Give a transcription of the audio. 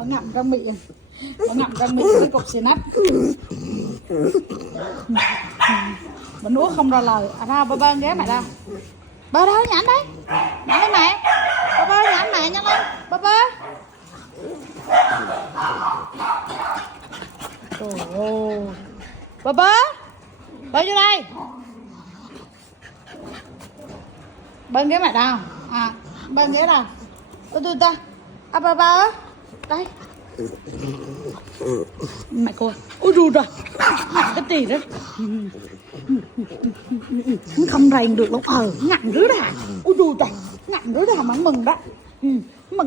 Nó ngậm trong miệng. Nó ngậm trong miệng với cục xì nách. Mình nuốt không ra lời. À ra bơ ghé mẹ ra. Bơ đâu nhãn đấy. Nhãn đấy mẹ. Bơ nhãn mẹ nhanh lên. Bơ. Trời ơi. Bơ. Bơ vô đây. Bơ ghé mẹ đâu. À bơ ghé đâu. Tôi ta. À bơ đây. Mẹ cô. Ôi đù rồi. Cái gì đó. Không rành được đâu. Ngặn rứa ra. Ôi đù rồi. Ngặn rứa ra mà mừng đó. Mừng.